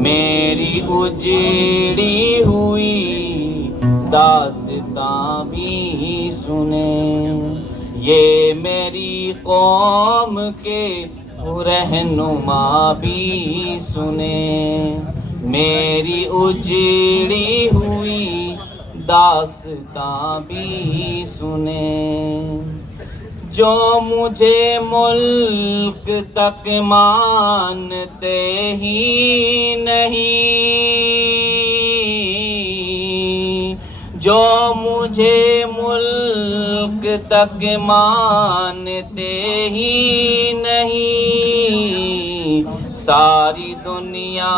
मेरी उजड़ी हुई दास्तां भी सुने, ये मेरी कौम के रहनुमा भी सुने। मेरी उजड़ी हुई दास्तां भी सुने, जो मुझे मुल्क तक मानते ही नहीं, जो मुझे मुल्क तक मानते ही नहीं, सारी दुनिया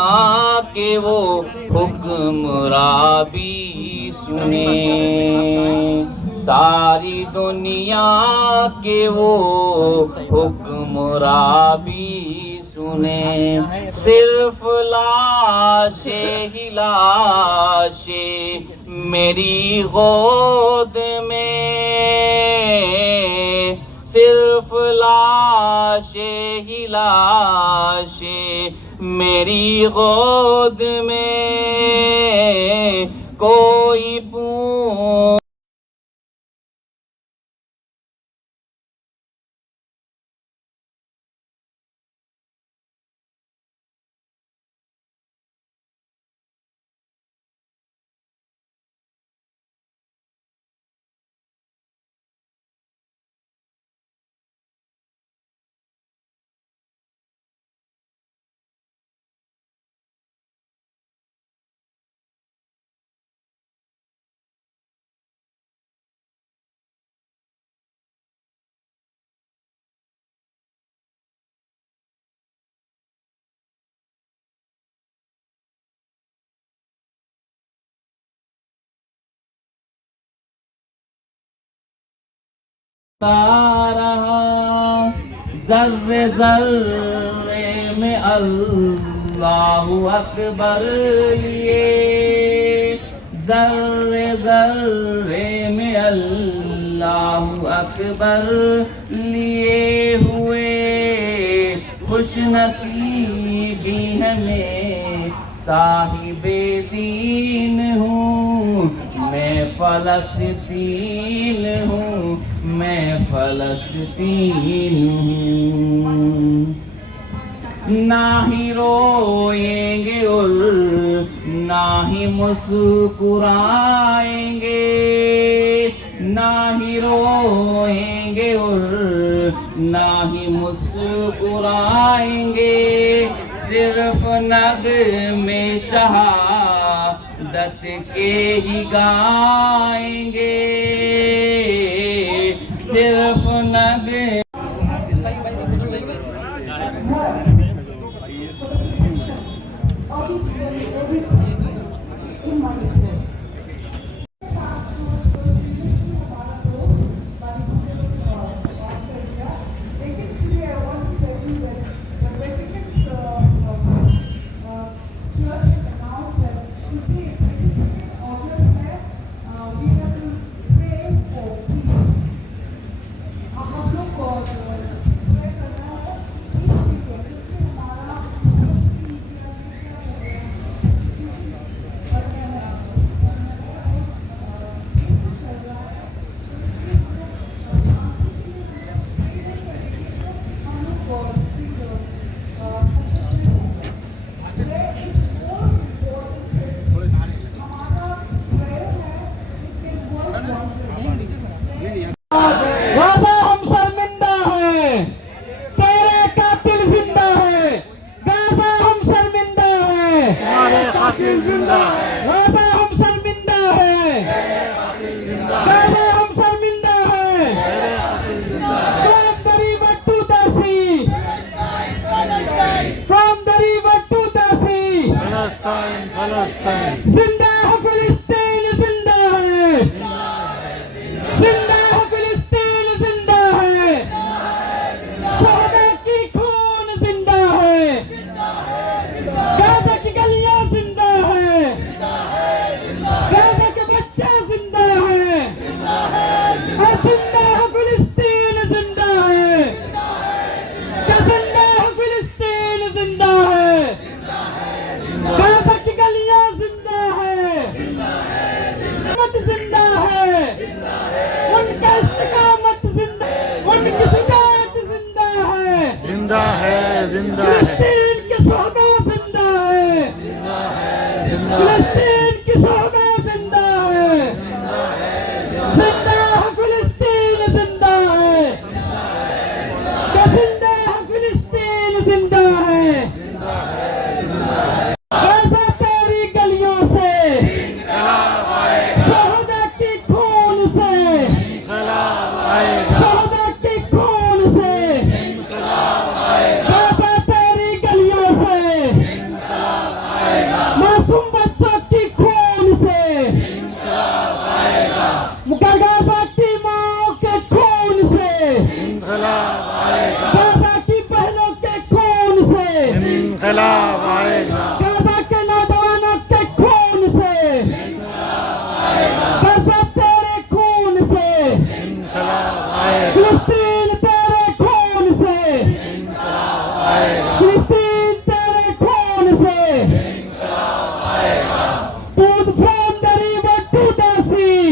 के वो हुक्मरां भी सुने, सारी दुनिया के वो हुक्मरां भी सुने। सिर्फ लाशे ही लाशे मेरी गोद में, सिर्फ लाशे ही लाशे मेरी गोद में, कोई पूछ रहा, ज़र्रे ज़र्रे में अल्लाहु अकबर लिए, ज़र्रे ज़र्रे में अल्लाहु अकबर लिए हुए। खुश नसीबी है मैं साहिबे दीन हूँ, मैं फ़लस्तीन हूँ, मैं फ़लस्तीन हूँ। ना ही रोएंगे और ना ही मुस्कुराएंगे, ना ही रोएंगे और ना ही मुस्कुराएंगे, सिर्फ नग़्मे शहादत के ही गाएंगे, सिर्फ नग़्मे गाजा हम शर्मिंदा हैं, तेरे कातिल जिंदा है। गाजा हम शर्मिंदा हैं, तुम्हारे कातिल जिंदा है। गाजा हम शर्मिंदा हैं, गाजा हम शर्मिंदा हैं। From the river to the sea, from the river to the sea, फलस्तीन फलस्तीन जिंदा है फिलिस्तीन, जिंदा है, जिंदा है फिलिस्तीन, जिंदा है। शहदा की खून जिंदा है, गाजा की गलियां जिंदा है, गाजा के बच्चे जिंदा है, और जिंदा है फिलिस्तीन, जिंदा है, क्या जिंदा है फिलिस्तीन, जिंदा है, गाजा की गलियां जिंदा है, मत जिंदा है, उनका इस्तिकामत जिंदा, उनकी शुजाअत जिंदा है, जिंदा है जिंदा है फिलिस्तीन की शहदा जिंदा है, जिंदा है फिलिस्तीन की शहदा जिंदा है, जिंदा है फिलिस्तीन, जिंदा है, क्या जिंदा है फिलिस्तीन, जिंदा है। गाजा तेरी गलियों से, शहदा की खून से, शहदा के खून से, गाजा तेरी गलियों से, मासूम बच्चों की खून से, गाजा की माँ के खून से, गाजा की बहनों के खून से, इनकलाब आएगा गाजा के नौजवानों के खून से, गाजा तेरे खून से, इनकलाब आएगा फिलिस्तीन तेरे खून से, फिलिस्तीन तेरे खून से, From the river to the sea,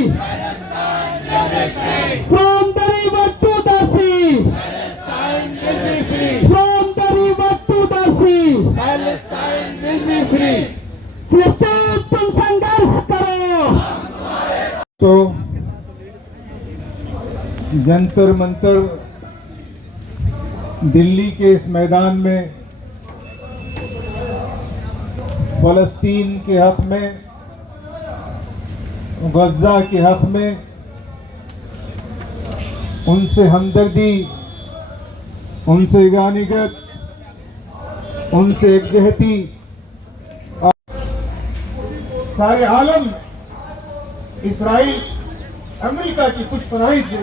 from the river to the sea, from the river to the sea, Palestine will be free. फिलिस्तीन तुम संघर्ष करो। तो जंतर मंतर दिल्ली के इस मैदान में फलस्तीन के हक में, गजा के हक में उनसे हमदर्दी, उनसे ईरानीगत, उनसे एकजहती सारे आलम इसराइल अमेरिका की पुष्पनाई से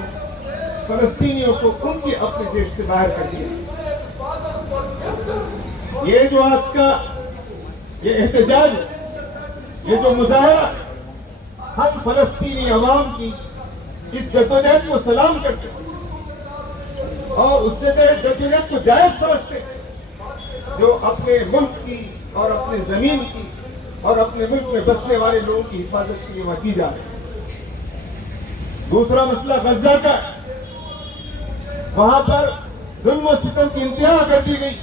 फलस्तीनियों को उनके अपने देश से बाहर कर दिया। ये जो आज का ये एहतजाज, ये जो मुजाहरा, हम फलस्तीनी अवाम की इस जद्दोजहद को सलाम करते हैं और उस जद्दोजहद को जायज समझते हैं जो अपने मुल्क की और अपने जमीन की और अपने मुल्क में बसने वाले लोगों की हिफाजत के लिए वहां की जा रही है। दूसरा मसला गजा का, वहां पर जुल्म और सितम की इंतहा कर दी गई।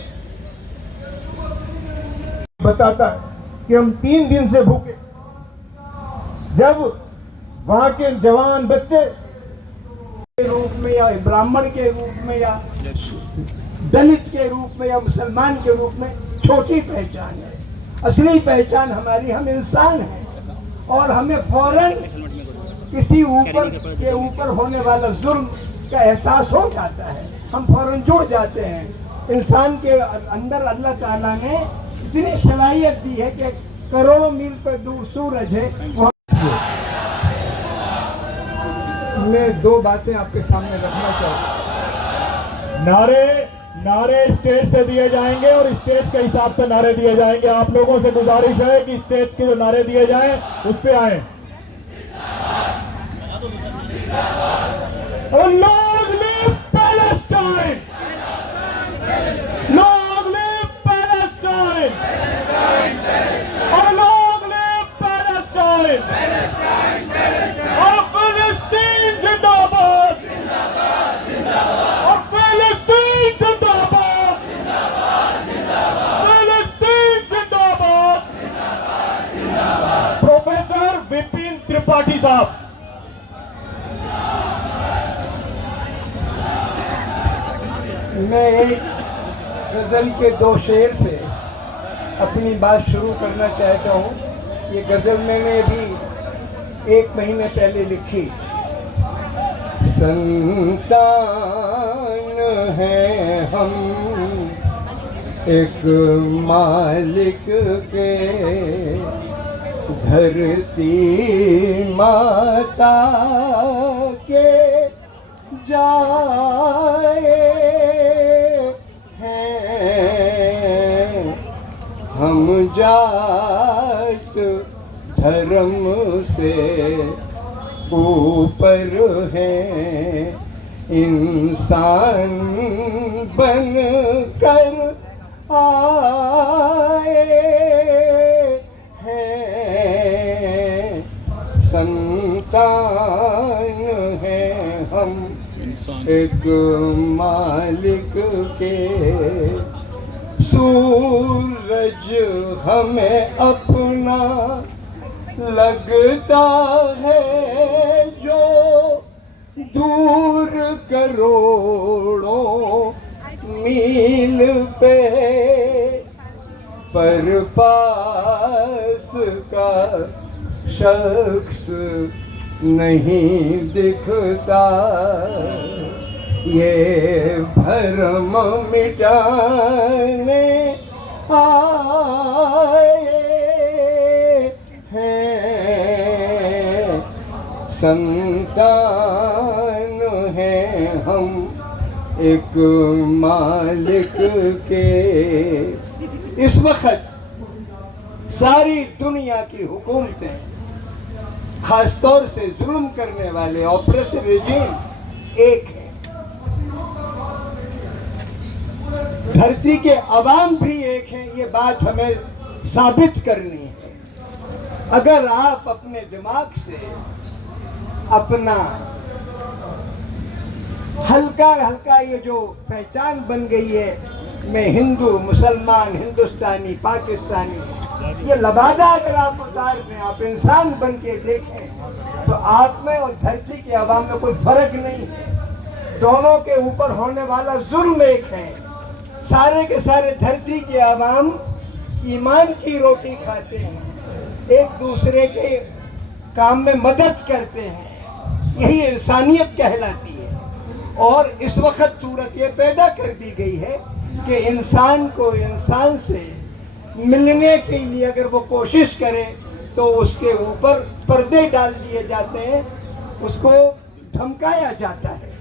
बताता है कि हम 3 दिन से भूखे, जब वहां के जवान बच्चे के रूप में या ब्राह्मण के रूप में या दलित के रूप में या मुसलमान के रूप में छोटी पहचान है। असली पहचान हमारी, हम इंसान हैं और हमें फौरन किसी के ऊपर होने वाला जुल्म का एहसास हो जाता है, हम फौरन जुड़ जाते हैं। इंसान के अंदर अल्लाह ताला ने इतनी सलाहियत दी है कि करोड़ों मील पर दूर सूरज है वहाँ। मैं दो बातें आपके सामने रखना चाहता हूँ। नारे स्टेज से दिए जाएंगे और स्टेज के हिसाब से नारे दिए जाएंगे। आप लोगों से गुजारिश है कि स्टेज के जो नारे दिए जाएं उस पे आए। Long live Palestine! Long live Palestine! और long live Palestine! और फिलिस्तीन जिंदाबाद! और फिलिस्तीन जिंदाबाद! फिलिस्तीन जिंदाबाद! प्रोफेसर विपिन त्रिपाठी साहब। मैं एक गज़ल के दो शेर से अपनी बात शुरू करना चाहता हूँ। ये गज़ल मैंने भी 1 महीने पहले लिखी। संतान है हम एक मालिक के, धरती माता के जाए हैं हम, जात धर्म से ऊपर हैं, इंसान बन कर आए हैं, संतान हैं हम एक मालिक के। सूरज हमें अपना लगता है जो दूर करोड़ों मील पे, पर पास का शख्स नहीं दिखता। ये भरम मिटाने आए हैं, संतान हैं हम एक मालिक के। इस वक्त सारी दुनिया की हुकूमतें, खासतौर से जुल्म करने वाले ऑपरेसिव रेजिम एक है, धरती के अवाम भी एक है। ये बात हमें साबित करनी है। अगर आप अपने दिमाग से अपना हल्का हल्का ये जो पहचान बन गई है, मैं हिंदू, मुसलमान, हिंदुस्तानी, पाकिस्तानी, ये लबादा अगर आप उतार दें, आप इंसान बन के देखें, तो आप में और धरती के अवाम में कोई फर्क नहीं है। दोनों के ऊपर होने वाला जुल्म एक है। सारे के सारे धरती के अवाम ईमान की रोटी खाते हैं, एक दूसरे के काम में मदद करते हैं, यही इंसानियत कहलाती है। और इस वक्त सूरत ये पैदा कर दी गई है कि इंसान को इंसान से मिलने के लिए अगर वो कोशिश करे तो उसके ऊपर पर्दे डाल दिए जाते हैं, उसको धमकाया जाता है।